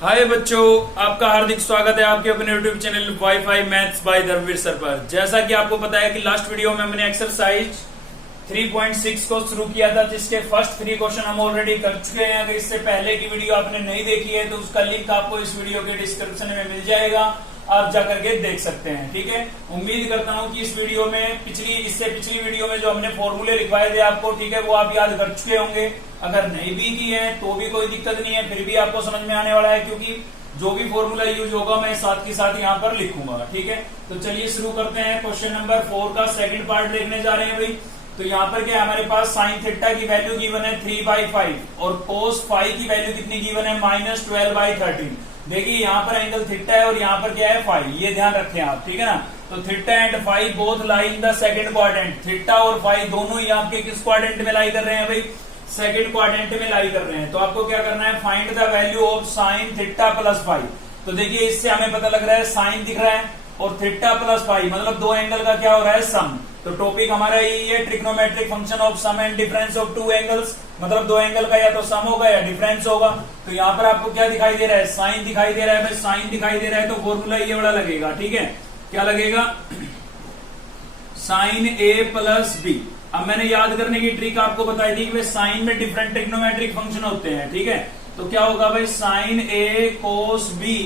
हाय बच्चों, आपका हार्दिक स्वागत है आपके अपने YouTube channel WiFi maths by Dharmveer sir पर। जैसा कि आपको पता है कि लास्ट वीडियो में हमने एक्सरसाइज 3.6 को शुरू किया था, जिसके फर्स्ट 3 क्वेश्चन हम ऑलरेडी कर चुके हैं। अगर इससे पहले की वीडियो आपने नहीं देखी है तो उसका लिंक आपको इस वीडियो के डिस्क्रिप्शन में मिल जाएगा, आप जाकर के देख सकते हैं। ठीक है, उम्मीद करता हूं कि इस वीडियो में इससे पिछली वीडियो में जो हमने फॉर्मूले लिखवाए थे आपको, ठीक है, वो आप याद कर चुके होंगे। अगर नहीं भी की है तो भी कोई दिक्कत नहीं है, फिर भी आपको समझ में आने वाला है, क्योंकि जो भी फॉर्मूला यूज होगा मैं साथ के साथ यहाँ पर लिखूंगा। ठीक है, तो चलिए शुरू करते हैं। क्वेश्चन नंबर 4 का सेकंड पार्ट देखने जा रहे हैं भाई। तो यहाँ पर क्या है, हमारे पास साइन थीटा की वैल्यू गिवन है 3/5 और कोस फाई की वैल्यू कितनी गिवन है -12/13। देखिए यहाँ पर एंगल थीटा है और यहाँ पर क्या है फाई, ये ध्यान रखें आप। ठीक है ना, तो theta and phi both lie in the second quadrant. Theta और फाई दोनों ही आपके किस क्वाड्रेंट में लाई कर रहे हैं भाई? सेकंड क्वाड्रेंट में लाई कर रहे हैं। तो आपको क्या करना है, find the value of sine theta plus phi. तो देखिए इससे हमें पता लग रहा है साइन दिख रहा है और थीटा प्लस फाई मतलब दो एंगल का क्या हो रहा है, सम। तो टॉपिक हमारा यही है, trigonometric function of sum and difference of two angles. मतलब दो एंगल का या तो सम होगा या डिफरेंस होगा। तो यहाँ पर आपको क्या दिखाई दे रहा है, साइन दिखाई दे रहा है भाई। साइन दिखाई दे रहा है तो फॉर्मूला ये वाला लगेगा। ठीक है, क्या लगेगा, साइन ए प्लस बी। अब मैंने याद करने की ट्रिक आपको बताई थी कि साइन में डिफरेंट ट्रिग्नोमेट्रिक फंक्शन होते हैं। ठीक है, तो क्या होगा भाई, साइन ए कोस बी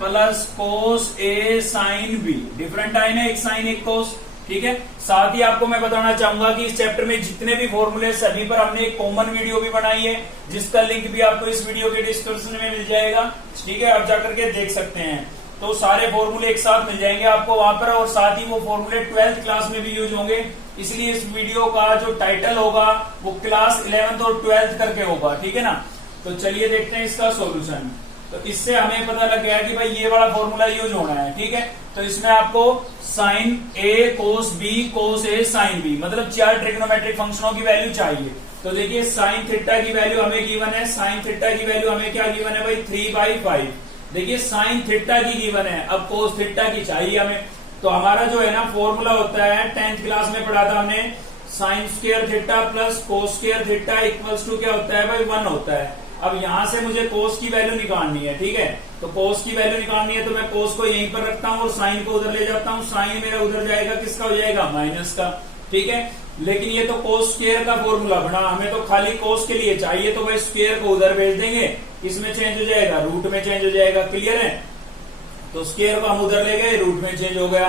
प्लस कोस ए साइन बी। डिफरेंट आए ना, एक साइन एक कोस। ठीक है, साथ ही आपको मैं बताना चाहूंगा कि इस चैप्टर में जितने भी फॉर्मूले सभी पर हमने एक कॉमन वीडियो भी बनाई है, जिसका लिंक भी आपको इस वीडियो के डिस्क्रिप्शन में मिल जाएगा। ठीक है, आप जाकर के देख सकते हैं। तो सारे फॉर्मूले एक साथ मिल जाएंगे आपको वहां पर, और साथ ही वो फॉर्मूले 12th क्लास में भी यूज होंगे। इसलिए इस वीडियो का जो टाइटल होगा वो क्लास 11th और 12th करके होगा। ठीक है ना, तो चलिए देखते हैं इसका सॉल्यूशन। तो इससे हमें पता लग गया कि भाई ये वाला फॉर्मूला यूज होना है। ठीक है, तो इसमें आपको साइन ए कोस बी कोस ए साइन बी मतलब 4 ट्रिग्नोमेट्रिक फंक्शनों की वैल्यू चाहिए। तो देखिए साइन थीटा की वैल्यू हमें गिवन है, साइन थीटा की वैल्यू हमें क्या गिवन है भाई, 3/5। देखिए साइन थीटा की गिवन है, अब कोस थीटा की चाहिए हमें। तो हमारा जो है ना फॉर्मूला होता है, 10th क्लास में पढ़ा था हमने, sine square theta plus cos square theta equals to क्या होता है भाई, 1 होता है। अब यहां से मुझे कोस की वैल्यू निकालनी है। ठीक है, तो कोस की वैल्यू निकालनी है तो मैं कोस को यहीं पर रखता हूं और साइन को उधर ले जाता हूं। साइन मेरा उधर जाएगा, किसका हो जाएगा, माइनस का। ठीक है, लेकिन ये तो कोस स्क्वायर का फॉर्मूला बना, हमें तो खाली कोस के लिए चाहिए, तो भाई स्क्वायर को उधर भेज देंगे, इसमें चेंज हो जाएगा, रूट में चेंज हो जाएगा। क्लियर है, तो स्क्वायर को हम उधर ले गए, रूट में चेंज हो गया।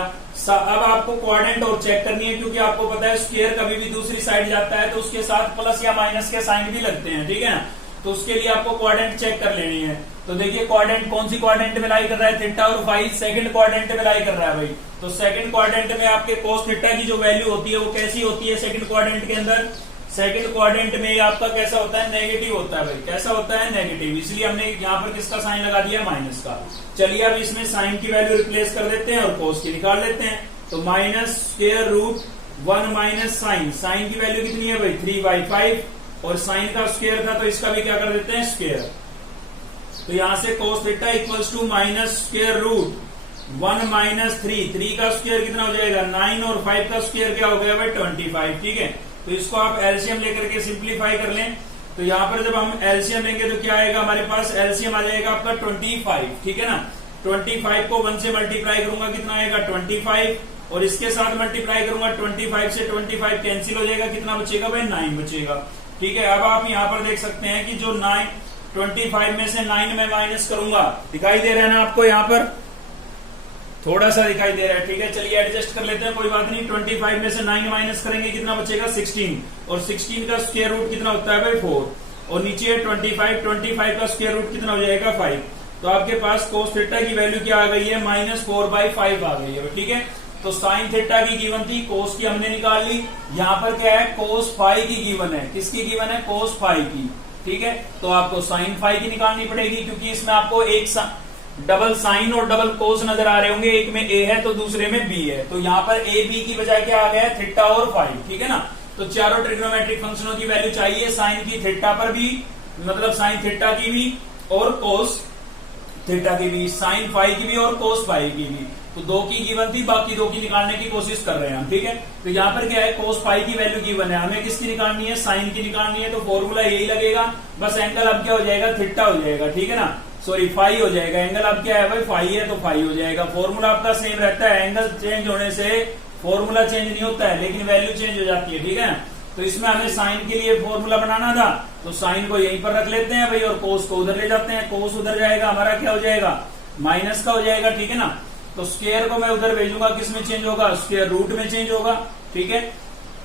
अब आपको क्वाड्रेंट और चेक करनी है, क्योंकि आपको पता है स्क्वायर कभी भी दूसरी साइड जाता है तो उसके साथ प्लस या माइनस के साइन भी लगते हैं। ठीक है ना, तो उसके लिए आपको क्वाड्रेंट चेक कर लेनी है। तो देखिए क्वाड्रेंट कौन सी क्वाड्रेंट में लाई कर रहा है, थीटा और फाई सेकंड क्वाड्रेंट में लाई कर रहा है भाई। तो सेकंड क्वाड्रेंट में आपके कोस थीटा की जो वैल्यू होती है वो कैसी होती है सेकंड क्वाड्रेंट के अंदर? सेकंड क्वाड्रेंट में आपका कैसा होता है, नेगेटिव होता है भाई। कैसा होता है, नेगेटिव। इसलिए हमने यहाँ पर किसका साइन लगा दिया, माइनस का। चलिए अब इसमें साइन की वैल्यू रिप्लेस कर देते हैं और कोस की निकाल लेते हैं। तो minus square root 1 minus sine, sine की वैल्यू कितनी है भाई, 3/5 और साइन का स्क्वायर था तो इसका भी क्या कर देते हैं, स्क्वायर। तो यहां से cos theta equals to minus square root 1 minus 3 का स्क्वायर कितना हो जाएगा, 9 और 5 का स्क्वायर क्या हो गया भाई, 25। ठीक है, तो इसको आप एलसीएम लेकर के सिंप्लीफाई कर लें। तो यहाँ पर जब हम एलसीएम लेंगे तो क्या आएगा हमारे पास, एलसीएम आ जाएगा आपका 25। ठीक है ना, 25 को 1 से मल्टीप्लाई करूंगा, कितना आएगा 25, और इसके साथ मल्टीप्लाई करूंगा 25 से 25 कैंसिल हो जाएगा, कितना बचेगा भाई, 9 बचेगा। ठीक है, अब आप यहाँ पर देख सकते हैं कि जो 25 में से 9 में माइनस करूंगा, दिखाई दे रहा है ना आपको, यहाँ पर थोड़ा सा दिखाई दे रहा है। ठीक है, चलिए एडजस्ट कर लेते हैं, कोई बात नहीं। 25 में से 9 माइनस करेंगे, कितना बचेगा, 16, और 16 का स्क्वायर रूट कितना होता है भाई, 4, और नीचे 25 का स्क्वायर रूट कितना हो जाएगा, 5। तो आपके पास कोस थीटा की वैल्यू क्या आ गई है, -4/5 आ गई है। ठीक है, तो साइन थीटा की गिवन थी, कोस की हमने निकाल ली। यहाँ पर क्या है, कोस फाई की गिवन है, किसकी गिवन है, कोस फाई की। ठीक है, तो आपको साइन फाई की निकालनी पड़ेगी, क्योंकि इसमें आपको एक डबल साइन और डबल कोस नजर आ रहे होंगे, एक में ए है तो दूसरे में बी है। तो यहाँ पर ए बी की बजाय क्या आ गया, थीटा और फाई। ठीक है ना, तो चारों ट्रिग्नोमेट्रिक फंक्शनों की वैल्यू चाहिए, साइन की थीटा पर भी, मतलब साइन थीटा की भी और कोस थीटा की भी, साइन फाई की भी और कोस फाई की भी। तो 2 की गिवन थी, बाकी 2 की निकालने की कोशिश कर रहे हैं हम। ठीक है, तो यहाँ पर क्या है, कोस फाई की वैल्यू गिवन है, हमें किसकी निकालनी है, साइन की निकालनी है। तो फॉर्मूला यही लगेगा, बस एंगल अब क्या हो जाएगा, थीटा हो जाएगा। ठीक है ना, सॉरी फाई हो जाएगा। एंगल आप क्या है भाई, फाई है तो फाई हो जाएगा। फॉर्मूला आपका सेम रहता है, एंगल चेंज होने से फॉर्मूला चेंज नहीं होता है, लेकिन वैल्यू चेंज हो जाती है, ठीक है। तो इसमें हमें साइन के लिए फॉर्मूला बनाना था, तो साइन को यहीं पर रख लेते हैं भाई, और कोस को उधर ले जाते हैं। कोस उधर जाएगा, हमारा क्या हो जाएगा, माइनस का हो जाएगा, ठीक है ना। तो स्क्वायर को मैं उधर भेजूंगा, किस में चेंज होगा, स्क्वायर रूट में चेंज होगा, ठीक है।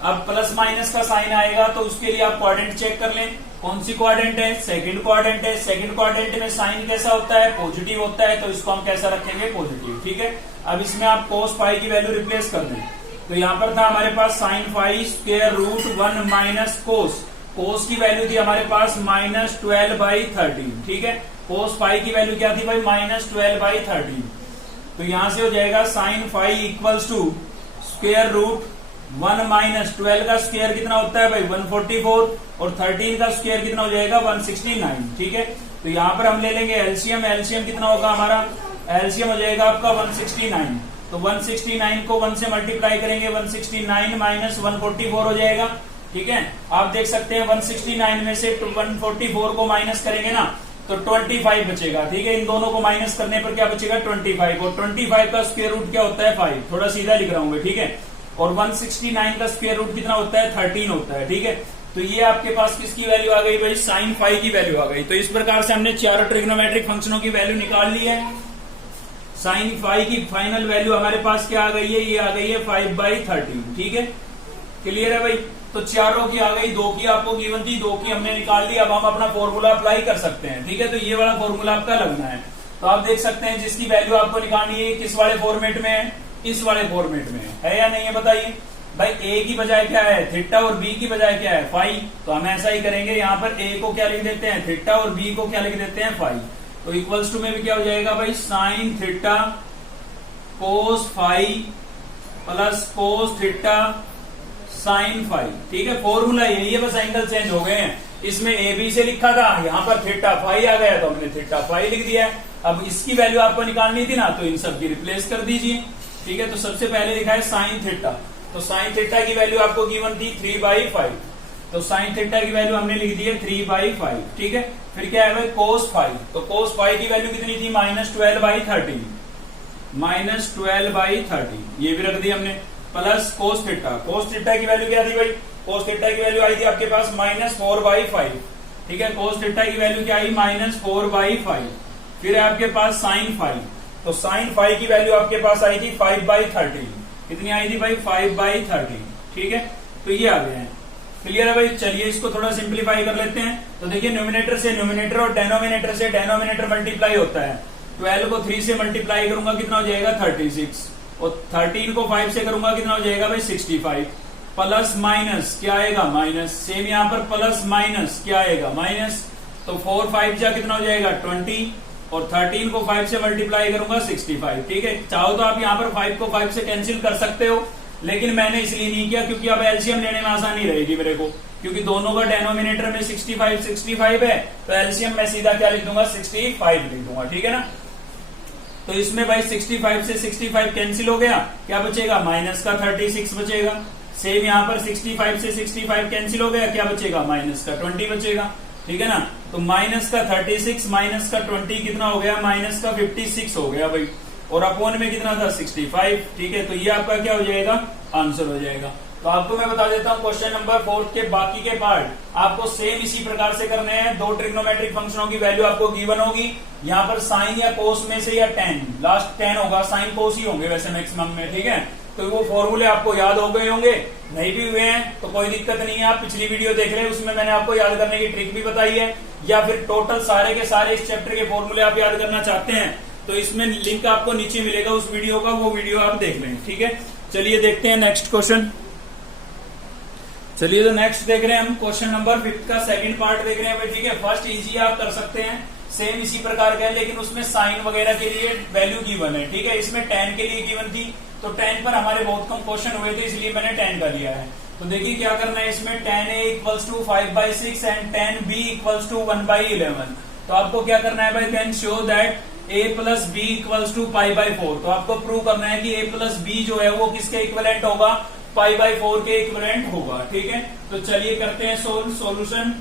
अब प्लस माइनस का साइन आएगा, तो उसके लिए आप क्वाड्रेंट चेक कर लें, कौन सी क्वाड्रेंट है, सेकंड क्वाड्रेंट है। सेकंड क्वाड्रेंट में साइन कैसा होता है, पॉजिटिव होता है, तो इसको हम कैसा रखेंगे, पॉजिटिव, ठीक है। अब इसमें आप कोस फाई की वैल्यू रिप्लेस कर दें, तो यहाँ पर था हमारे पास sine phi square root 1 minus cos. Cos की वैल्यू थी हमारे पास -12/13, ठीक है। कोस फाई की वैल्यू क्या थी भाई, -12/13। तो यहां से हो जाएगा sine phi equals to square root 1 minus 12 का स्क्वायर कितना होता है भाई, 144, और 13 का स्क्वायर कितना हो जाएगा, 169, ठीक है। तो यहाँ पर हम ले लेंगे एलसीएम। एलसीएम कितना होगा हमारा, एलसीएम हो जाएगा आपका 169। तो 169 को 1 से मल्टीप्लाई करेंगे, 169 माइनस 144 हो जाएगा, ठीक है। आप देख सकते हैं 169 में से 144 को माइनस करेंगे ना, तो 25 बचेगा, ठीक है। इन दोनों को माइनस करने पर क्या बचेगा, 25, और 25 का स्क्वायर रूट क्या होता है, 5। थोड़ा सीधा लिख रहा हूं मैं, ठीक है। और 169 का स्क्वायर रूट कितना होता है, 13 होता है, ठीक है। तो ये आपके पास किसकी वैल्यू आ गई भाई, साइन फाई की वैल्यू आ गई। तो इस प्रकार से हमने चारों ट्रिग्नोमेट्रिक फंक्शनों की वैल्यू निकाल ली है। साइन फाई की फाइनल वैल्यू हमारे पास क्या आ गई है, ये आ गई है 5/13, ठीक है। क्लियर है भाई। तो चारों की आ गई, 2 की आपको गिवन थी, 2 की हमने निकाल ली। अब हम अपना फॉर्मूला अप्लाई कर सकते हैं, ठीक है। तो ये वाला फॉर्मूला आपका लगना है। तो आप देख सकते हैं जिसकी वैल्यू आपको निकालनी है, किस वाले फॉर्मेट में है, इस वाले फॉर्मेट में है या नहीं है, बताइए भाई। ए की बजाय क्या है, थीटा, और बी की बजाय क्या है, फाई। तो हम ऐसा ही करेंगे, यहाँ पर ए को क्या लिख देते हैं, थीटा, और बी को क्या लिख देते हैं, फाई। तो इक्वल्स टू में भी क्या हो जाएगा भाई, sine theta cos phi plus cos theta sine phi, ठीक है। फॉर्मूला यही है, बस एंगल चेंज हो गए हैं। इसमें ए बी से लिखा था, यहाँ पर थीटा फाई आ गया, तो हमने थीटा फाई लिख दिया है। अब इसकी वैल्यू आपको निकालनी थी ना, तो इन सब की रिप्लेस कर दीजिए, ठीक है। तो सबसे पहले लिखा है साइन थीटा, तो साइन थीटा की वैल्यू आपको गिवन थी 3/5, तो साइन थीटा की वैल्यू हमने लिख दी है 3/5, ठीक है। फिर क्या है भाई, कोस फाई, तो कोस फाई की वैल्यू कितनी थी, -12/13, -12/13, ये भी रख दी हमने। Plus cos theta, cos theta की वैल्यू क्या थी भाई, कोस थीटा की वैल्यू आई थी आपके पास -4/5, ठीक है। कोस थीटा की वैल्यू क्या आई, -4/5। फिर है आपके पास साइन फाई, तो साइन फाई की वैल्यू आपके पास आई थी 5/13, कितनी आई थी भाई, 5/13, ठीक है। तो ये आ गए हैं। क्लियर है भाई। चलिए इसको थोड़ा सिंप्लीफाई कर लेते हैं। तो देखिए न्यूमिनेटर से न्यूमिनेटर और डेनोमिनेटर से डेनोमिनेटर मल्टीप्लाई होता है। 12 को 3 से मल्टीप्लाई करूंगा, कितना हो जाएगा, 36, और 13 को 5 से करूंगा, कितना हो जाएगा भाई, 65। प्लस माइनस क्या आएगा, माइनस। सेम यहाँ पर प्लस माइनस क्या आएगा, माइनस। तो 4 5 जा कितना हो जाएगा, 20, और 13 को 5 से मल्टीप्लाई करूंगा, 65, ठीक है। चाहो तो आप यहाँ पर 5 को 5 से कैंसिल कर सकते हो, लेकिन मैंने इसलिए नहीं किया क्योंकि अब एलसीएम लेने में आसानी रहेगी मेरे को, क्योंकि दोनों का डेनोमिनेटर में 65 है, तो एलसीएम में सीधा क्या लिख दूंगा, 65 लिख दूंगा, ठीक है ना। तो इसमें भाई 65 से 65 कैंसिल हो गया, क्या बचेगा, माइनस का 36 बचेगा। सेम यहाँ पर 65 से 65 कैंसिल हो गया, क्या बचेगा, माइनस का 20 बचेगा, ठीक है ना। तो माइनस का 36 माइनस का 20 कितना हो गया, माइनस का 56 हो गया भाई, और अपोन में कितना था, 65, ठीक है। तो ये आपका क्या हो जाएगा, आंसर हो जाएगा। तो आपको मैं बता देता हूँ क्वेश्चन नंबर 4 के बाकी के पार्ट आपको सेम इसी प्रकार से करने हैं। 2 ट्रिग्नोमेट्रिक फंक्शनों की वैल्यू आपको गिवन होगी, यहाँ पर साइन या कोस में से या टेन, लास्ट 10 होगा, साइन कोस ही होंगे वैसे मैक्सिमम में, ठीक है। तो वो फॉर्मूले आपको याद हो गए होंगे, नहीं भी हुए हैं तो कोई दिक्कत नहीं है, आप पिछली वीडियो देख रहे हैं, उसमें मैंने आपको याद करने की ट्रिक भी बताई है, या फिर टोटल सारे के सारे इस चैप्टर के फॉर्मूले आप याद करना चाहते हैं तो इसमें लिंक आपको नीचे मिलेगा उस वीडियो का, वो वीडियो आप देख लें, ठीक है। चलिए देखते हैं नेक्स्ट क्वेश्चन। चलिए तो नेक्स्ट देख रहे हैं हम क्वेश्चन नंबर 5 का सेकंड पार्ट देख रहे हैं भाई, ठीक है। फर्स्ट इजी आप कर सकते हैं, सेम इसी प्रकार का है, लेकिन उसमें साइन वगैरह के लिए वैल्यू गिवन है, ठीक है। इसमें tan के लिए गिवन थी, तो tan पर हमारे बहुत कम क्वेश्चन हुए थे, इसलिए मैंने tan का लिया है। तो देखिए क्या करना है इसमें, tan a equals to 5/6 and tan b equals to 1/11। तो आपको क्या करना है भाई, can show that a plus B equals to π/4। तो आपको प्रूव करना है कि a प्लस बी जो है वो किसके इक्विवेलेंट होगा, π/4 के इक्विवेलेंट होगा, ठीक है। तो चलिए करते हैं सॉल्यूशन।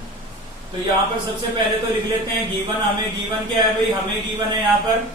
तो यहाँ पर सबसे पहले तो लिख लेते हैं गिवन, हमें गिवन क्या है भाई, हमें गिवन है यहाँ पर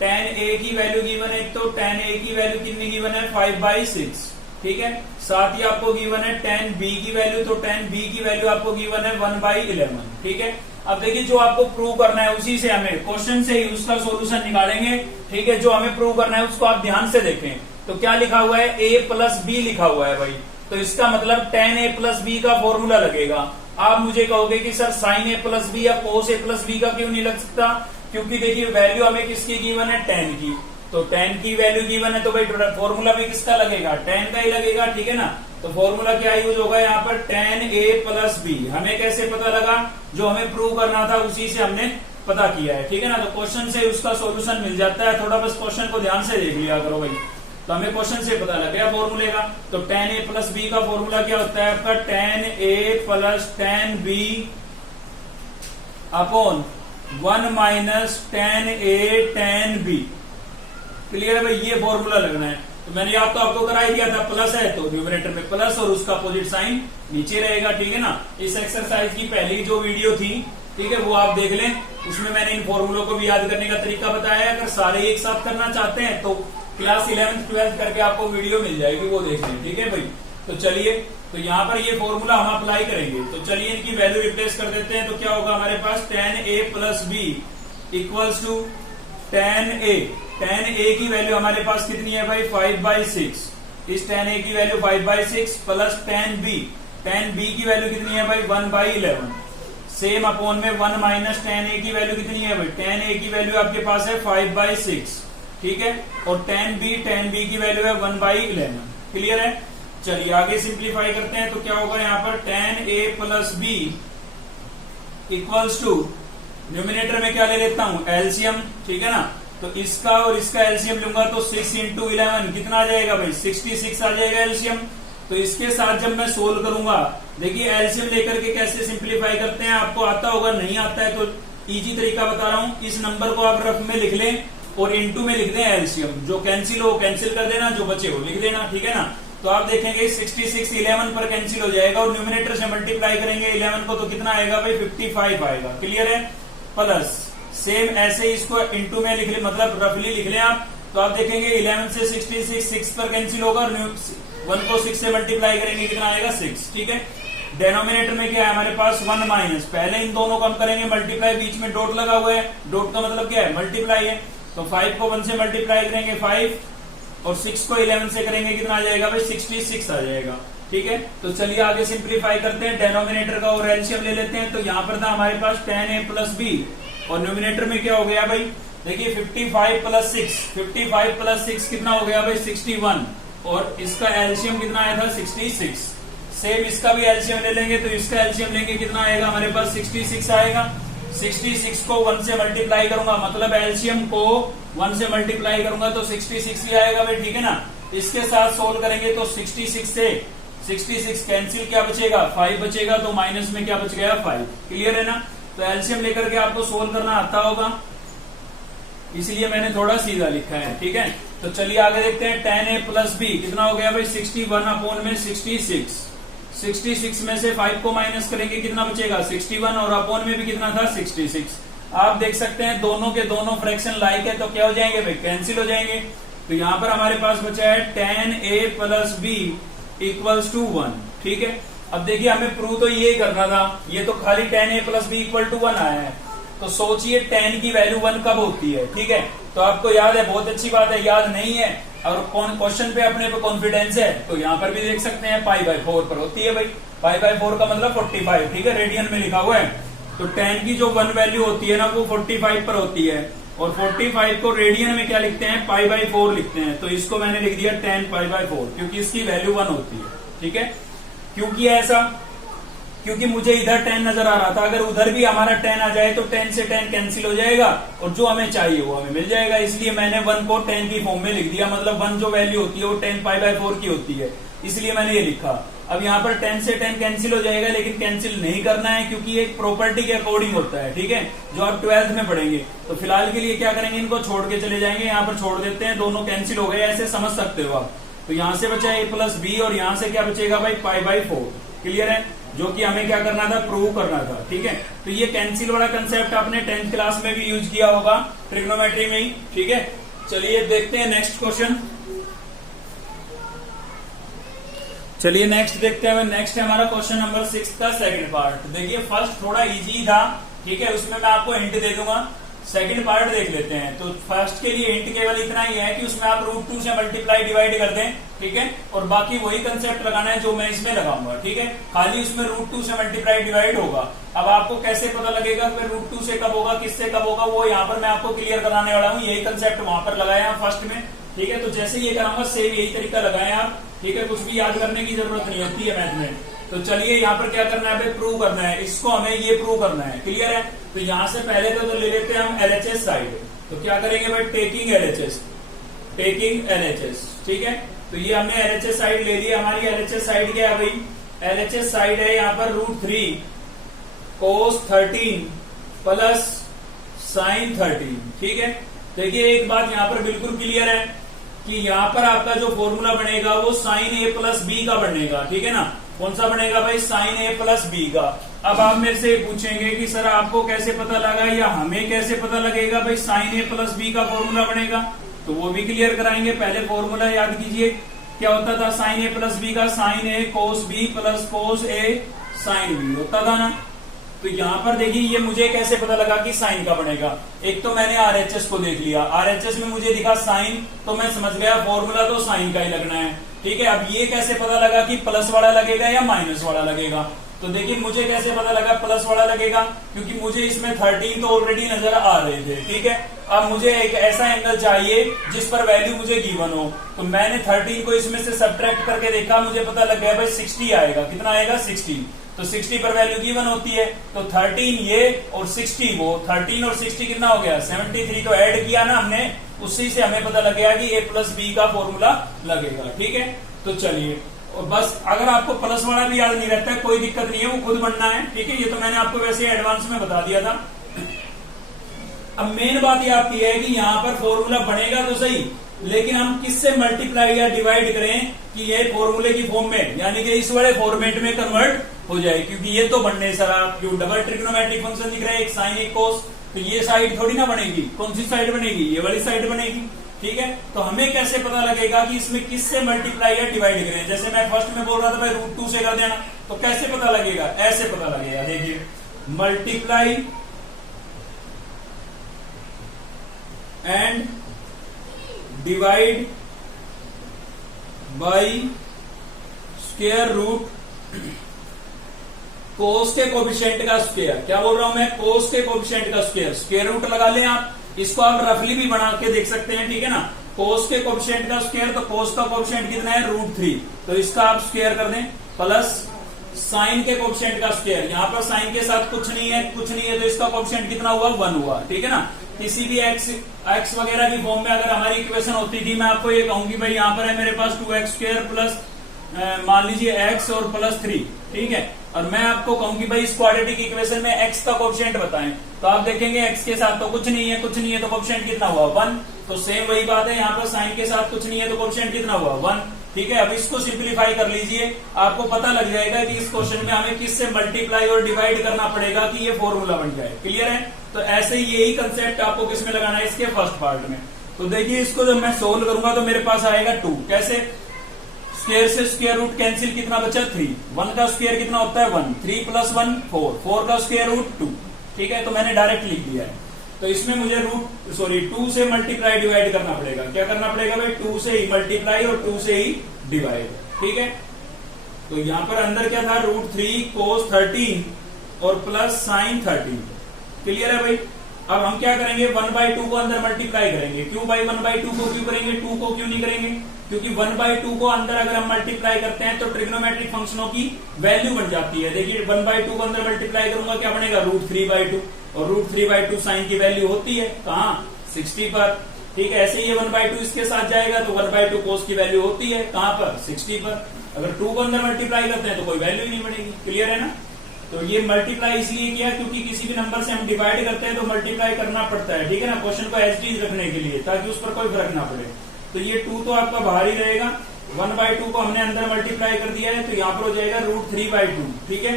tan A की वैल्यू गिवन है, तो tan A की वैल्यू कितनी गिवन है 5/6, ठीक है। साथ ही आपको गिवन है tan B की वैल्यू, तो tan B की वैल्यू आपको गिवन है 1/11, ठीक है। अब देखिए जो आपको प्रूव करना है उसी से हमें क्वेश्चन से ही उसका सोल्यूशन निकालेंगे, ठीक है। जो हमें प्रूव करना है उसको आप ध्यान से देखें, तो क्या लिखा हुआ है A प्लस B लिखा हुआ है भाई, तो इसका मतलब tan A प्लस B का फॉर्मूला लगेगा। आप मुझे कहोगे कि sir sin A plus B या cos A प्लस B का क्यों नहीं लग सकता, क्योंकि देखिए वैल्यू हमें किसकी गिवन है tan की, तो tan की वैल्यू गिवन है तो भाई फॉर्मूला भी किसका लगेगा, tan का ही लगेगा, ठीक है ना। तो फॉर्मूला क्या यूज होगा यहाँ पर tan A प्लस B, हमें कैसे पता लगा, जो हमें प्रूव करना था उसी से हमने पता किया है, ठीक है ना। तो क्वेश्चन से उसका सोल्यूशन मिल जाता है, थोड़ा बस क्वेश्चन को ध्यान से देख लिया करो भाई, तो हमें क्वेश्चन से पता लग गया फॉर्मूले का। तो tan A प्लस B का फॉर्मूला क्या होता है आपका, tan A plus tan B upon 1 minus tan A tan B, clear है भाई, ये फॉर्मूला लगना है। तो मैंने याद तो आपको करा ही दिया था, प्लस है तो न्यूमरेटर में प्लस और उसका अपोजिट साइन नीचे रहेगा, ठीक है ना। इस एक्सरसाइज की पहली जो वीडियो थी, ठीक है, वो आप देख लें, उसमें मैंने इन फॉर्मूलों को भी याद करने का तरीका बताया है। अगर सारे एक साथ करना चाहते हैं तो क्लास 11th 12th करके आपको वीडियो मिल जाएगी, वो देख लें, ठीक है भाई। तो चलिए, तो यहाँ पर ये फॉर्मूला हम अप्लाई करेंगे, तो चलिए इनकी वैल्यू रिप्लेस कर देते हैं। तो क्या होगा हमारे पास, tan A plus B equals to tan A, tan A की वैल्यू हमारे पास कितनी है भाई 5/6, इस tan A की वैल्यू 5/6 प्लस tan B की वैल्यू कितनी है भाई 1/11, सेम अपॉन में 1 माइनस tan A की वैल्यू कितनी है भाई, tan A की वैल्यू आपके पास है 5/6, ठीक है, और tan B की वैल्यू है 1/11, क्लियर है। चलिए आगे सिंप्लीफाई करते हैं, तो क्या होगा यहाँ पर tan A plus B equals to, numerator में क्या ले लेता हूं एलसीएम, ठीक है ना, तो इसका और इसका एलसीएम लूंगा तो 6 इंटू 11 कितना आ जाएगा भाई 66 आ जाएगा एलसीएम। तो इसके साथ जब मैं सोल्व करूंगा, देखिए एलसीएम लेकर के कैसे सिंप्लीफाई करते हैं आपको आता होगा, नहीं आता है तो इजी तरीका बता रहा हूं, इस नंबर को आप रफ में लिख लें और इनटू में लिख दें एलसीएम, जो कैंसिल हो कैंसिल कर देना, जो बचे हो लिख देना, ठीक है ना। तो आप देखेंगे 66 11 पर कैंसिल हो जाएगा और न्यूमिनेटर से मल्टीप्लाई करेंगे 11 को तो कितना आएगा भाई 55 आएगा, क्लियर है। प्लस सेम ऐसे इसको इनटू में लिख ले, मतलब रफली लिख लें आप, तो आप देखेंगे 11 से 66 6 पर कैंसिल होगा और 1 को 6 से मल्टीप्लाई करेंगे कितना आएगा 6, ठीक है। डेनोमिनेटर में क्या है हमारे पास 1 माइनस, पहले इन दोनों को हम करेंगे मल्टीप्लाई, बीच में डॉट लगा हुआ है, डॉट का मतलब क्या है मल्टीप्लाई है, तो 5 को 1 से मल्टीप्लाई करेंगे 5 और 6 को 11 से करेंगे कितना आ जाएगा भाई 66 आ जाएगा, ठीक है। तो चलिए आगे सिंप्लीफाई करते हैं, डेनोमिनेटर का और एलसीएम ले लेते हैं। तो यहाँ पर था हमारे पास tan A प्लस B और न्यूमिनेटर में क्या हो गया भाई, देखिए 55 प्लस 6 कितना हो गया भाई 61 और इसका एलसीएम कितना आया था 66। सेम इसका भी एलसीएम ले लेंगे, तो इसका एलसीएम लेंगे कितना आएगा हमारे पास 66 आएगा। 66 को 1 से मल्टीप्लाई करूंगा, मतलब एलसीएम को 1 से मल्टीप्लाई करूंगा तो 66 ही आएगा भाई, ठीक है ना। इसके साथ सोल्व करेंगे तो 66 से 66 कैंसिल क्या बचेगा 5 बचेगा, तो माइनस में क्या बच गया 5, क्लियर है ना। तो एलसीएम लेकर के आपको सोल्व करना आता होगा, इसलिए मैंने थोड़ा सीधा लिखा है, ठीक है। तो चलिए आगे देखते हैं, tan A प्लस B कितना हो गया भाई 61 अपॉन में 66 में से 5 को माइनस करेंगे कितना बचेगा 61 और अपॉन में भी कितना था 66। आप देख सकते हैं दोनों के दोनों फ्रैक्शन लाइक है, तो क्या हो जाएंगे भाई कैंसिल हो जाएंगे। तो यहाँ पर हमारे पास बचा है tan A plus B equals to 1, ठीक है। अब देखिए हमें प्रूव तो ये करना था, ये तो खाली tan A plus B equal to 1 आया है, तो सोचिए tan की वैल्यू 1 कब होती है, ठीक है। तो आपको याद है, बहुत अच्छी बात है, याद नहीं है और क्वेश्चन पे अपने पे कॉन्फिडेंस है, तो यहाँ पर भी देख सकते हैं π/4 पर होती है भाई, π/4 का मतलब 45, ठीक है, रेडियन में लिखा हुआ है। तो tan की जो 1 वैल्यू होती है ना वो 45 पर होती है और 45 को रेडियन में क्या लिखते हैं π/4 लिखते हैं, तो इसको मैंने लिख दिया tan π/4 क्योंकि इसकी वैल्यू 1 होती है, ठीक है। क्योंकि ऐसा, क्योंकि मुझे इधर 10 नजर आ रहा था, अगर उधर भी हमारा 10 आ जाए तो 10 से 10 कैंसिल हो जाएगा और जो हमें चाहिए वो हमें मिल जाएगा, इसलिए मैंने 1 को 10 की फॉर्म में लिख दिया, मतलब 1 जो वैल्यू होती है वो 10 π/4 की होती है, इसलिए मैंने ये लिखा। अब यहाँ पर 10 से 10 कैंसिल हो जाएगा, लेकिन कैंसिल नहीं करना है क्योंकि एक प्रॉपर्टी के अकॉर्डिंग होता है, ठीक है, जो आप 12th में पढ़ेंगे। तो फिलहाल के लिए क्या करेंगे, इनको छोड़ के चले जाएंगे, यहाँ पर छोड़ देते हैं, दोनों कैंसिल हो गए, ऐसे समझ सकते हो आप। तो यहाँ से बचा A प्लस B और यहाँ से क्या बचेगा भाई π/4, क्लियर है। जो कि हमें क्या करना था, प्रूव करना था। ठीक है, तो ये कैंसिल वाला कंसेप्ट आपने 10th क्लास में भी यूज किया होगा ट्रिग्नोमेट्री में ही। ठीक है, चलिए देखते हैं नेक्स्ट क्वेश्चन। चलिए नेक्स्ट देखते हैं। नेक्स्ट है हमारा क्वेश्चन नंबर 6 का सेकंड पार्ट। देखिए फर्स्ट थोड़ा इजी था, ठीक है, उसमें मैं आपको हिंट दे दूंगा। सेकंड पार्ट देख लेते हैं। तो फर्स्ट के लिए हिंट केवल इतना ही है कि उसमें आप √2 से मल्टीप्लाई डिवाइड कर दें। ठीक है, और बाकी वही कंसेप्ट लगाना है जो मैं इसमें लगाऊंगा। ठीक है, खाली उसमें √2 से मल्टीप्लाई डिवाइड होगा। अब आपको कैसे पता लगेगा कि √2 से कब होगा, किससे कब होगा, वो यहाँ पर मैं आपको क्लियर कराने वाला हूँ। यही कंसेप्ट वहां पर लगाया फर्स्ट में। ठीक है, तो जैसे ये कराऊंगा सेम यही तरीका लगाए आप। ठीक है, कुछ भी याद करने की जरूरत नहीं होती है मैथ में। तो चलिए यहाँ पर क्या करना है, प्रूव करना है इसको, हमें ये प्रूव करना है। क्लियर है, तो यहाँ से पहले तो ले लेते हैं हम LHS साइड। तो क्या करेंगे भाई, टेकिंग LHS। ठीक है, तो ये हमने LHS साइड ले लिया। हमारी LHS साइड क्या है भाई, LHS साइड है यहाँ पर √3 cos 13 प्लस sin 13। ठीक है, देखिए एक बात यहाँ पर बिल्कुल क्लियर है कि यहाँ पर आपका जो फॉर्मूला बनेगा वो sin A प्लस B का बनेगा। ठीक है ना, कौन सा बनेगा भाई, sin A प्लस B का। अब आप मेरे से पूछेंगे कि सर आपको कैसे पता लगा या हमें कैसे पता लगेगा भाई sin A प्लस B का फॉर्मूला बनेगा, तो वो भी क्लियर कराएंगे। पहले फॉर्मूला याद कीजिए, क्या होता था sin A प्लस B का, sin A cos B plus cos A sin B होता था ना। तो यहाँ पर देखिए ये मुझे कैसे पता लगा कि साइन का बनेगा। एक तो मैंने RHS को देख लिया, RHS में मुझे दिखा साइन, तो मैं समझ गया फॉर्मूला तो साइन का ही लगना है। ठीक है, अब ये कैसे पता लगा कि प्लस वाला लगेगा या माइनस वाला लगेगा। तो देखिए मुझे कैसे पता लगा प्लस वाला लगेगा, क्योंकि मुझे इसमें 13 तो ऑलरेडी नजर आ रहे थे। ठीक है, अब मुझे एक ऐसा एंगल चाहिए जिस पर वैल्यू मुझे गिवन हो। तो मैंने 13 को इसमें से सब्ट्रैक्ट करके देखा, मुझे पता लग गया भाई 60 आएगा। कितना आएगा, 60। तो 60 पर वैल्यू गिवन होती है, तो 13 ये और 60 वो, 13 और 60 कितना हो गया, 73। तो ऐड किया ना हमने, उसी से हमें पता लग गया कि A प्लस B का फॉर्मूला लगेगा। ठीक है, तो चलिए, और बस अगर आपको प्लस वाला भी याद नहीं रहता है कोई दिक्कत नहीं है, वो खुद बनना है। ठीक है, ये तो मैंने आपको वैसे एडवांस में बता दिया था। अब मेन बात ये आपकी है कि यहाँ पर फॉर्मूला बनेगा तो सही, लेकिन हम किससे मल्टीप्लाई या डिवाइड करें कि ये फॉर्मूले की फॉर्म में, यानी कि इस वाले फॉर्मेट में कन्वर्ट हो जाए। क्योंकि ये तो बनने सर आप जो डबल ट्रिग्नोमेट्रिक फंक्शन दिख रहा है, एक साइन एक कोस, तो ये साइड थोड़ी ना बनेगी। कौन सी साइड बनेगी, ये वाली साइड बनेगी। ठीक है, तो हमें कैसे पता लगेगा कि इसमें किससे मल्टीप्लाई या डिवाइड करें। जैसे मैं फर्स्ट में बोल रहा था भाई √2 से कर देना, तो कैसे पता लगेगा, ऐसे पता लगेगा। देखिए multiply and divide by square root cos के कोफिशिएंट का स्क्वायर। क्या बोल रहा हूं मैं, कोस के कोफिशिएंट का स्क्वायर। स्क्वायर रूट लगा लें आप, इसको आप रफली भी बना के देख सकते हैं। ठीक है ना, कोस के कोफिशिएंट का स्क्वायर, तो कोस का कोफिशिएंट कितना है, √3, तो इसका आप स्क्वायर कर दें, प्लस साइन के कोफिशिएंट का स्क्वायर। यहाँ पर साइन के साथ कुछ नहीं है, तो इसका कोफिशिएंट कितना हुआ, 1 हुआ। ठीक है ना, किसी भी एक्स वगैरह की फॉर्म में अगर हमारी इक्वेशन होती थी, मैं आपको ये कहूंगी भाई यहाँ पर है मेरे पास 2x² प्लस मान लीजिए x और प्लस 3। ठीक है, और मैं आपको कहूंगी भाई इस क्वाड्रेटिक इक्वेशन में x का कोफिशिएंट बताएं, तो आप देखेंगे x के साथ तो कुछ नहीं है, तो कोफिशिएंट कितना हुआ, 1। तो सेम वही बात है, यहाँ पर साइन के साथ कुछ नहीं है, तो कोफिशिएंट कितना हुआ, 1। ठीक है, अब इसको सिंप्लीफाई कर लीजिए, आपको पता लग जाएगा कि इस क्वेश्चन में हमें किससे मल्टीप्लाई और डिवाइड करना पड़ेगा कि ये फॉर्मूला बन जाए। क्लियर है, तो ऐसे ही यही कंसेप्ट आपको किसमें लगाना है, इसके फर्स्ट पार्ट में। तो देखिए इसको जब मैं सोल्व करूंगा तो मेरे पास आएगा 2। कैसे, स्क्वायर से स्क्वायर रूट कैंसिल, कितना बचा, 3। 1 का स्क्वायर कितना होता है, 1। 3 + 1 4, 4 का स्क्वायर रूट 2। ठीक है, तो मैंने डायरेक्ट लिख दिया है। तो इसमें मुझे 2 से मल्टीप्लाई डिवाइड करना पड़ेगा। क्या करना पड़ेगा भाई, 2 से ही मल्टीप्लाई और 2 से ही डिवाइड। ठीक है, तो यहाँ पर अंदर क्या था, √3 cos 13 और प्लस sin 13। क्लियर है भाई। अब हम क्या करेंगे, 1/2 को अंदर मल्टीप्लाई करेंगे। क्यों भाई 1/2 को क्यों करेंगे, 2 को क्यों नहीं करेंगे, क्योंकि 1/2 को अंदर अगर हम मल्टीप्लाई करते हैं तो ट्रिग्नोमेट्रिक फंक्शनों की वैल्यू बन जाती है। देखिए 1/2 को अंदर मल्टीप्लाई करूंगा, क्या बनेगा, √3/2, और √3/2 साइन की वैल्यू होती है कहाँ, 60 पर। ठीक है, ऐसे ही 1/2 इसके साथ जाएगा तो 1/2 कोस की वैल्यू होती है कहाँ पर, 60 पर। अगर 2 को अंदर मल्टीप्लाई करते हैं तो कोई वैल्यू ही नहीं बनेगी। क्लियर है ना, तो ये मल्टीप्लाई इसलिए किया क्योंकि किसी भी नंबर से हम डिवाइड करते हैं तो मल्टीप्लाई करना पड़ता है। ठीक है ना, क्वेश्चन को एज इट इज रखने के लिए, ताकि उस पर कोई फर्क ना पड़े। तो ये 2 तो आपका बाहर ही रहेगा। 1/2 को हमने अंदर मल्टीप्लाई कर दिया है, तो यहाँ पर हो जाएगा √3/2, ठीक है।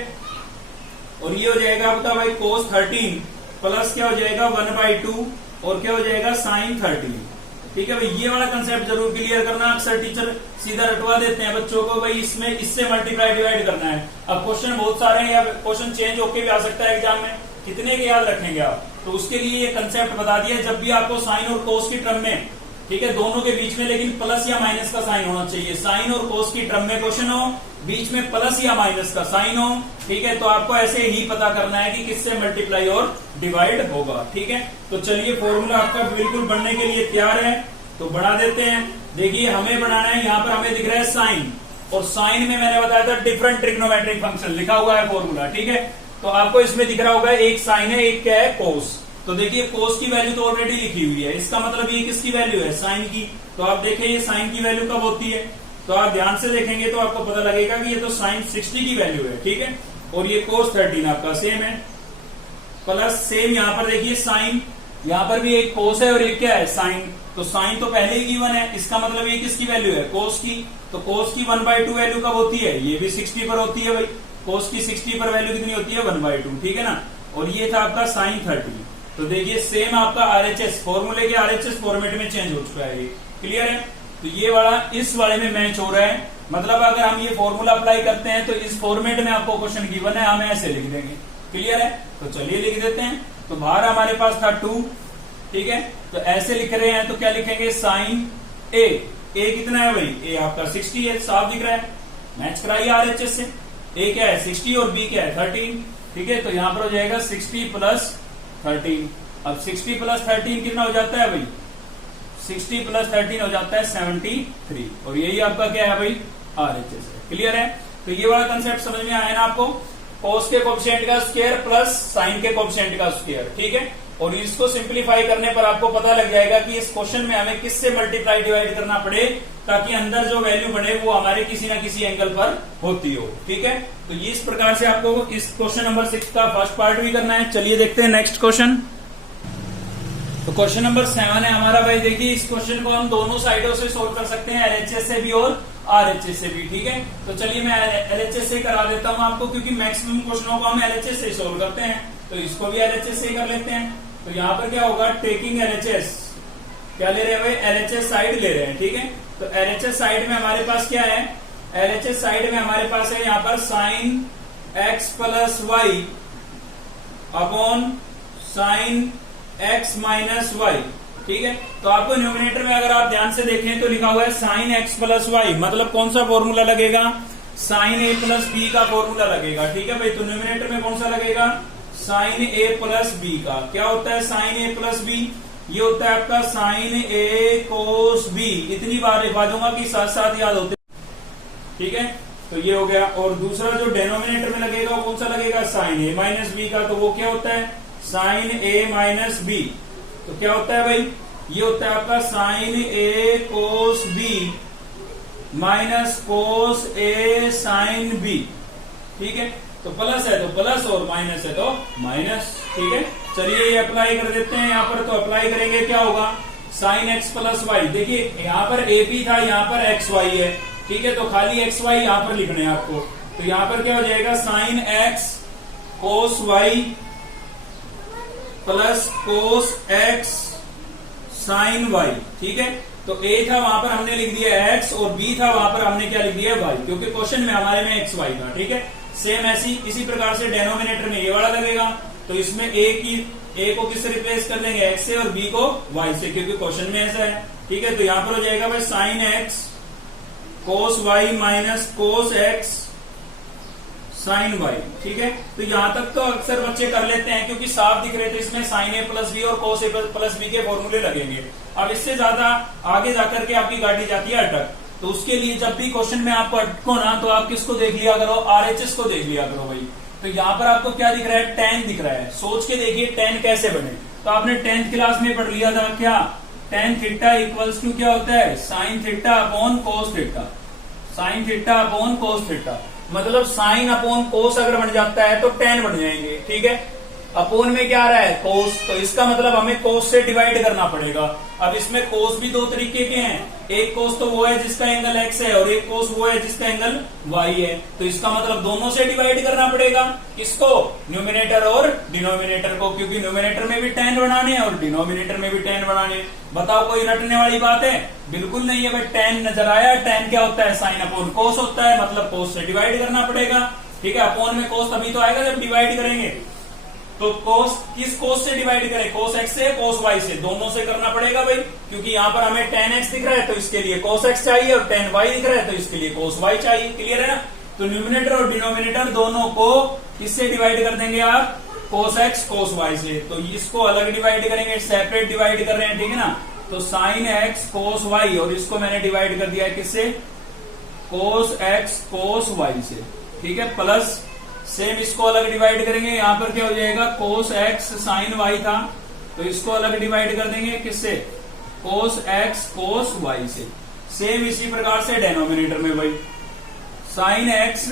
और ये हो जाएगा आपका भाई cos 13 प्लस क्या हो जाएगा 1/2 और क्या हो जाएगा sin 13, ठीक है भाई। ये वाला कंसेप्ट जरूर क्लियर करना। अक्सर टीचर सीधा रटवा देते हैं बच्चों को, भाई इसमें इससे मल्टीप्लाई डिवाइड करना है। अब क्वेश्चन बहुत सारे हैं या क्वेश्चन चेंज होके भी आ सकता है एग्जाम में, कितने के याद रखेंगे आप, तो उसके लिए ये कंसेप्ट बता दिया। जब भी आपको साइन और कोस की टर्म में, ठीक है, दोनों के बीच में लेकिन प्लस या माइनस का साइन होना चाहिए। साइन और कोस की टर्म में क्वेश्चन हो, बीच में प्लस या माइनस का साइन हो, ठीक है, तो आपको ऐसे ही पता करना है कि किससे मल्टीप्लाई और डिवाइड होगा, ठीक है। तो चलिए फॉर्मूला आपका बिल्कुल बनने के लिए तैयार है, तो बना देते हैं। देखिए हमें बनाना है, यहाँ पर हमें दिख रहा है साइन, और साइन में मैंने बताया था डिफरेंट ट्रिग्नोमेट्रिक फंक्शन लिखा हुआ है फॉर्मूला, ठीक है। तो आपको इसमें दिख रहा होगा एक साइन है, एक क्या है कोस। तो देखिए कोस की वैल्यू तो ऑलरेडी लिखी हुई है, इसका मतलब ये किसकी वैल्यू है, साइन की। तो आप देखिए ये साइन की वैल्यू कब होती है, तो आप ध्यान से देखेंगे तो आपको पता लगेगा कि ये तो साइन 60 की वैल्यू है, ठीक है। और ये cos 13 आपका सेम है, प्लस सेम यहाँ पर देखिए साइन, यहाँ पर भी एक कोस है और एक क्या है साइन। तो साइन तो पहले ही गिवन है, इसका मतलब ये किसकी वैल्यू है, कोस की। तो कोस की 1/2 वैल्यू कब होती है, ये भी 60 पर होती है भाई। कोस की 60 पर वैल्यू कितनी होती है, 1/2, ठीक है ना। और ये था आपका साइन 30। तो देखिए सेम आपका आरएचएस फॉर्मूले के आरएचएस फॉर्मेट में चेंज हो चुका है, ये क्लियर है। तो ये वाला इस वाले में मैच हो रहा है, मतलब अगर हम ये फॉर्मूला अप्लाई करते हैं तो इस फॉर्मेट में आपको क्वेश्चन गिवन है, हम ऐसे लिख देंगे, क्लियर है। तो चलिए लिख देते हैं। तो बाहर हमारे पास था 2, ठीक है, तो ऐसे लिख रहे हैं तो क्या लिखेंगे, साइन ए कितना है भाई, ए आपका 60 है, साफ दिख रहा है, मैच कराइए आरएचएस से। ए क्या है 60 और बी क्या है 13, ठीक है। तो यहां पर हो जाएगा 60 प्लस 13। अब 60 प्लस 13 कितना हो जाता है भाई, 60 प्लस 13 हो जाता है 73, और यही आपका क्या है भाई आरएचएस है, क्लियर है। तो ये वाला कंसेप्ट समझ में आया ना आपको, कोस के कोएफिशिएंट का स्क्वायर प्लस साइन के कोएफिशिएंट का स्क्वायर, ठीक है। और इसको सिंप्लीफाई करने पर आपको पता लग जाएगा कि इस क्वेश्चन में हमें किससे मल्टीप्लाई डिवाइड करना पड़े, ताकि अंदर जो वैल्यू बने वो हमारे किसी ना किसी एंगल पर होती हो, ठीक है। तो ये इस प्रकार से आपको इस क्वेश्चन नंबर 6 का फर्स्ट पार्ट भी करना है। चलिए देखते हैं नेक्स्ट क्वेश्चन। तो क्वेश्चन नंबर 7 है हमारा भाई। देखिए इस क्वेश्चन को हम दोनों साइडों से सोल्व कर सकते हैं, एलएचएस से भी और आरएचएस से भी, ठीक है। तो चलिए मैं एलएचएस से करा देता हूं आपको, क्योंकि मैक्सिमम क्वेश्चनों को हम एलएचएस से सोल्व करते हैं, तो इसको भी एलएचएस से कर लेते हैं। तो यहाँ पर क्या होगा, टेकिंग एलएचएस, क्या ले रहे हैं भाई, एलएचएस साइड ले रहे हैं, ठीक है। तो एलएचएस साइड में हमारे पास क्या है, एलएचएस साइड में हमारे पास है यहाँ पर sine X plus Y upon sine X minus Y, ठीक है। तो आपको न्यूमरेटर में अगर आप ध्यान से देखें तो लिखा हुआ है साइन एक्स प्लस वाई, मतलब कौन सा फॉर्मूला लगेगा, साइन ए प्लस बी का फॉर्मूला लगेगा, ठीक है भाई। तो न्यूमरेटर में कौन सा लगेगा, साइन ए प्लस बी का। क्या होता है साइन ए प्लस बी, ये होता है आपका साइन ए कोस बी। इतनी बार लिखवा दूंगा कि साथ साथ याद होते, ठीक है। तो ये हो गया। और दूसरा जो डेनोमिनेटर में लगेगा वो कौन सा लगेगा, साइन ए माइनस बी का। तो वो क्या होता है, साइन ए माइनस बी। तो क्या होता है भाई, ये होता है आपका साइन ए कोस बी माइनस कोस ए साइन बी, ठीक है। तो प्लस है तो प्लस और माइनस है तो माइनस, ठीक है। चलिए ये अप्लाई कर देते हैं यहाँ पर। तो अप्लाई करेंगे क्या होगा, साइन एक्स प्लस वाई। देखिए यहाँ पर ए बी था, यहाँ पर एक्स वाई है, ठीक है। तो खाली एक्स वाई यहाँ पर लिखने हैं आपको। तो यहाँ पर क्या हो जाएगा, sine X cos Y plus cos X sine Y, ठीक है। तो ए था वहां पर हमने लिख दिया एक्स, और बी था वहां पर हमने क्या लिख दिया वाई, क्योंकि क्वेश्चन में हमारे में एक्स वाई था, ठीक है। सेम ऐसी इसी प्रकार से डेनोमिनेटर में ये वाला लगेगा। तो इसमें ए को किससे रिप्लेस कर देंगे, एक्स से, और बी को वाई से, क्योंकि क्वेश्चन में ऐसा है, ठीक है। तो यहाँ पर हो जाएगा भाई sine X cos Y minus cos X sine Y, ठीक है। तो यहां तक तो अक्सर बच्चे कर लेते हैं, क्योंकि साफ दिख रहे थे इसमें साइन ए प्लस बी और कोस ए प्लस बी के फॉर्मूले लगेंगे। अब इससे ज्यादा आगे जाकर के आपकी गाड़ी जाती है अटक। तो उसके लिए जब भी क्वेश्चन में आपको अटको ना, तो आप किसको देख लिया करो, आरएचएस को देख लिया करो भाई। तो यहाँ पर आपको क्या दिख रहा है, tan दिख रहा है। सोच के देखिए tan कैसे बने। तो आपने 10th क्लास में पढ़ लिया था क्या, tan थीटा इक्वल्स टू क्या होता है, साइन थीटा अपॉन कोस theta, sine theta upon cos theta. मतलब साइन अपॉन कोस अगर बन जाता है तो tan बन जाएंगे, ठीक है। अपोन में क्या आ रहा है कोस, तो इसका मतलब हमें कोस से डिवाइड करना पड़ेगा। अब इसमें कोस भी दो तरीके के हैं, एक कोस तो वो है जिसका एंगल एक्स है और एक कोस वो है जिसका एंगल वाई है। तो इसका मतलब दोनों से डिवाइड करना पड़ेगा, किसको, न्यूमिनेटर और डिनोमिनेटर को, क्योंकि न्यूमिनेटर में भी tan बनाने हैं और डिनोमिनेटर में भी tan बनाने हैं। बताओ कोई रटने वाली बात है, बिल्कुल नहीं है भाई। tan नजर आया, tan क्या होता है, साइन अपोन कोस होता है, मतलब कोस से डिवाइड करना पड़ेगा। ठीक है, अपोन में कोस तभी तो आएगा जब डिवाइड करेंगे। तो कोस किस कोस से डिवाइड करें, कोस एक्स से कोस वाई से, दोनों से करना पड़ेगा भाई, क्योंकि यहाँ पर हमें tan x दिख रहा है तो इसके लिए कोस x चाहिए और tan y दिख रहा है तो इसके लिए कोस y चाहिए। क्लियर है ना। तो न्यूमिनेटर और डिनोमिनेटर दोनों को किससे डिवाइड कर देंगे आप, कोस x कोस y से। तो इसको अलग डिवाइड करेंगे, सेपरेट डिवाइड कर रहे हैं, ठीक है ना। तो साइन x कोस y और इसको मैंने डिवाइड कर दिया है किससे, कोस x कोस y से। ठीक है, प्लस सेम इसको अलग डिवाइड करेंगे, यहां पर क्या हो जाएगा, कोस x साइन y था तो इसको अलग डिवाइड कर देंगे किससे, कोस x कोस y से। सेम इसी प्रकार से डेनोमिनेटर में भाई साइन x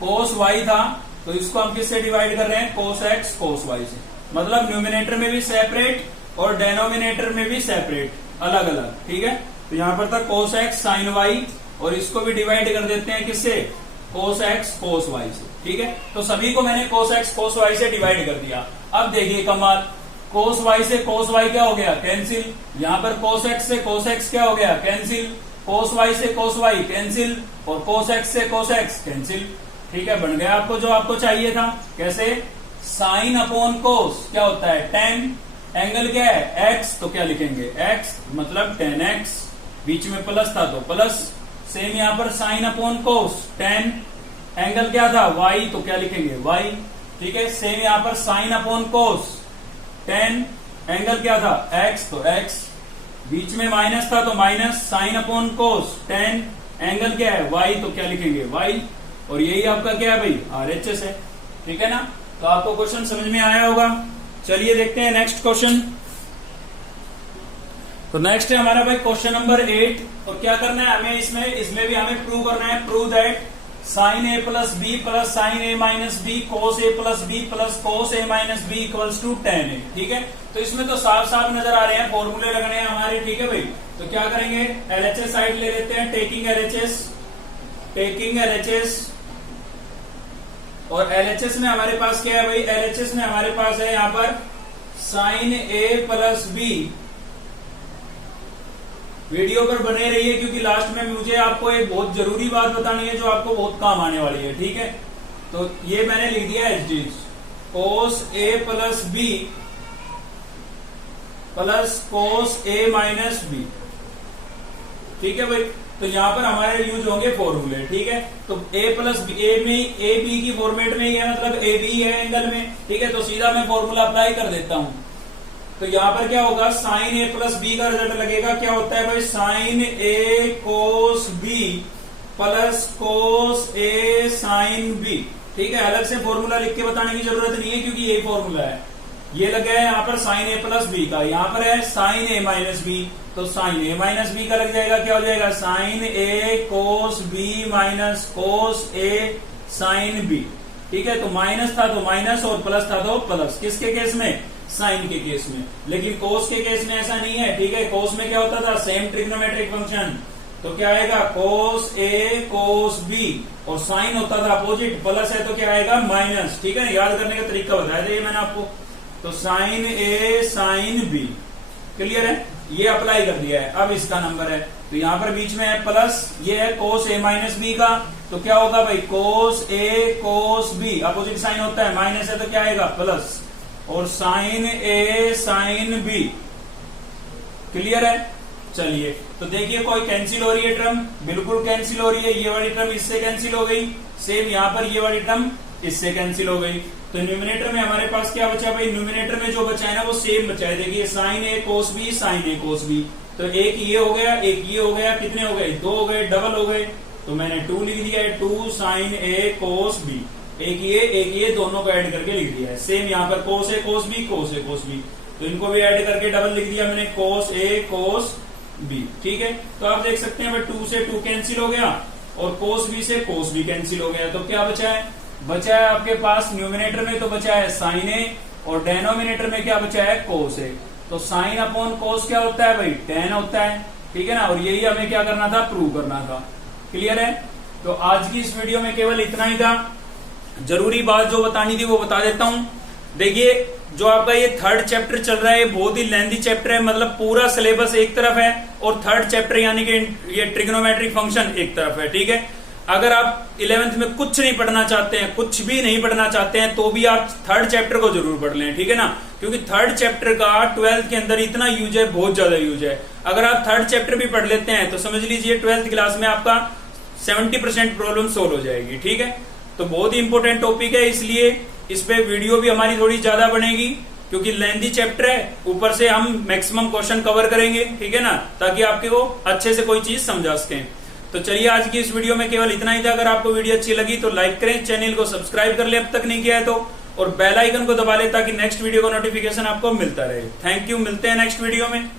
कोस y था तो इसको हम किससे डिवाइड कर रहे हैं, कोस x कोस y से। मतलब न्यूमिनेटर में भी सेपरेट और डेनोमिनेटर में भी सेपरेट, अलग अलग। ठीक है, तो यहां पर था कोस x साइन y और इसको भी डिवाइड कर देते हैं किससे, कोस x कोस y से। ठीक है, तो सभी को मैंने कोस x कोस y से डिवाइड कर दिया। अब देखिए कमाल, कोस y से कोस y क्या हो गया, कैंसिल। यहां पर कोस x से कोस x क्या हो गया, कैंसिल। कोस y से कोस y कैंसिल और कोस x से कोस x कैंसिल। ठीक है, बन गया आपको जो आपको चाहिए था। कैसे, साइन अपॉन कोस क्या होता है, tan। एंगल क्या है, x, तो क्या लिखेंगे, x मतलब tan x, बीच में प्लस था तो प्लस। सेम यहां पर साइन अपॉन कोस, tan एंगल क्या था, y, तो क्या लिखेंगे y। ठीक है, सेम यहां पर साइन अपॉन कोस, tan एंगल क्या था, x, तो x, बीच में माइनस था तो माइनस। साइन अपॉन कोस, tan एंगल क्या है, y, तो क्या लिखेंगे y। और यही आपका क्या है भाई, RHS है। ठीक है ना, तो आपको क्वेश्चन समझ में आया होगा। चलिए देखते हैं नेक्स्ट क्वेश्चन। तो नेक्स्ट है हमारा भाई क्वेश्चन नंबर 8। और क्या करना है हमें, इसमें भी हमें प्रूव करना है, prove that sine A plus B plus sine A minus B cos A plus B plus cos A minus B equals to tan A. ठीक है, तो इसमें तो साफ साफ नजर आ रहे हैं, फॉर्मूले लगने हैं हमारे। ठीक है भाई, तो क्या करेंगे, LHS साइड ले लेते हैं, टेकिंग LHS। और LHS में हमारे पास क्या है भाई, LHS में हमारे पास है यहाँ पर sign A plus B. Video पर बने रहिए क्योंकि लास्ट में मुझे आपको एक बहुत जरूरी बात बतानी है जो आपको बहुत काम आने वाली है। ठीक है, तो ये मैंने लिख दिया H D, cos A plus B plus cos A minus B. ठीक है भाई, तो यहां पर हमारे यूज होंगे फॉर्मूले। ठीक है, तो a प्लस बी, ए में ए बी की फॉर्मेट में ही है, मतलब ए बी है एंगल में। ठीक है, तो सीधा मैं फॉर्मूला अप्लाई कर देता हूं। तो यहां पर क्या होगा, साइन ए प्लस बी का रिजल्ट लगेगा, क्या होता है भाई, साइन ए कोस बी प्लस कोस ए साइन बी। ठीक है, अलग से फॉर्मूला लिख के बताने की जरूरत नहीं है क्योंकि यही फॉर्मूला है। ये लग गया है यहाँ पर साइन ए प्लस बी का, यहाँ पर है साइन ए माइनस बी, तो साइन ए माइनस बी का लग जाएगा, क्या हो जाएगा, साइन ए कोस बी माइनस कोस ए साइन बी। ठीक है, तो माइनस था तो माइनस और प्लस था तो प्लस। किसके केस में, साइन के केस में। लेकिन कोस के केस में ऐसा नहीं है। ठीक है, कोस में क्या होता था, सेम ट्रिग्नोमेट्रिक फंक्शन, तो क्या आएगा, कोस ए कोस बी, और साइन होता था अपोजिट, प्लस है तो क्या आएगा, माइनस। ठीक है, याद करने का तरीका बताया था ये मैंने आपको। तो साइन ए साइन बी, क्लियर है, ये अप्लाई कर दिया है। अब इसका नंबर है तो यहां पर बीच में है प्लस, ये है कोस ए माइनस बी का, तो क्या होगा भाई, कोस ए कोस बी, अपोजिट साइन होता है, माइनस है तो क्या आएगा, प्लस, और साइन ए साइन बी। क्लियर है। चलिए, तो देखिए कोई कैंसिल हो रही है टर्म, बिल्कुल कैंसिल हो रही है। ये वाली टर्म इससे कैंसिल हो गई, सेम यहाँ पर ये वाली टर्म इससे कैंसिल हो गई। तो न्यूमिनेटर में हमारे पास क्या बचा भाई, न्यूमिनेटर में जो बचा है ना वो सेम बचा है। देखिए साइन ए कोस बी साइन ए कोस बी, तो एक ये हो गया एक ये हो गया, कितने हो गए, 2 हो गए, डबल हो गए, तो मैंने 2 लिख दिया है, 2 साइन ए कोस बी। एक ये दोनों को ऐड करके लिख दिया है। सेम यहाँ पर कोस ए कोस बी कोस ए कोस बी, तो इनको भी ऐड करके डबल लिख दिया मैंने, कोस ए कोस बी। ठीक है, तो आप देख सकते हैं 2 से 2 कैंसिल हो गया और कोस बी से कोस बी कैंसिल हो गया, तो क्या बचा है, बचा है आपके पास न्यूमिनेटर में तो बचा है साइन ए, और डेनोमिनेटर में क्या बचा है, कोस ए। तो साइन अपॉन कोस क्या होता है भाई, टेन होता है, ठीक है ना। और यही हमें क्या करना था, प्रूव करना था। क्लियर है। तो आज की इस वीडियो में केवल इतना ही था। जरूरी बात जो बतानी थी वो बता देता हूं। देखिए जो आपका ये थर्ड चैप्टर चल रहा है, बहुत ही लेंथी चैप्टर है, मतलब पूरा सिलेबस एक तरफ है और थर्ड चैप्टर यानी कि ये ट्रिग्नोमेट्रिक फंक्शन एक तरफ है, ठीक है। अगर आप 11th में कुछ नहीं पढ़ना चाहते हैं, कुछ भी नहीं पढ़ना चाहते हैं, तो भी आप थर्ड चैप्टर को जरूर पढ़ लें, ठीक है ना। क्योंकि थर्ड चैप्टर का 12th के अंदर इतना यूज है, बहुत ज्यादा यूज है। अगर आप थर्ड चैप्टर भी पढ़ लेते हैं तो समझ लीजिए 12th क्लास में आपका 70% प्रॉब्लम सोल्व हो जाएगी, ठीक है। तो बहुत ही इंपॉर्टेंट टॉपिक है, इसलिए इस पे वीडियो भी हमारी थोड़ी ज्यादा बनेगी, क्योंकि लेंथी चैप्टर है, ऊपर से हम मैक्सिमम क्वेश्चन कवर करेंगे, ठीक है ना, ताकि आपके को अच्छे से कोई चीज समझा सकें। तो चलिए आज की इस वीडियो में केवल इतना ही था। अगर आपको वीडियो अच्छी लगी तो लाइक करें, चैनल को सब्सक्राइब कर ले अब तक नहीं किया है तो, और बेल आइकन को दबा ले ताकि नेक्स्ट वीडियो का नोटिफिकेशन आपको मिलता रहे। थैंक यू, मिलते हैं नेक्स्ट वीडियो में।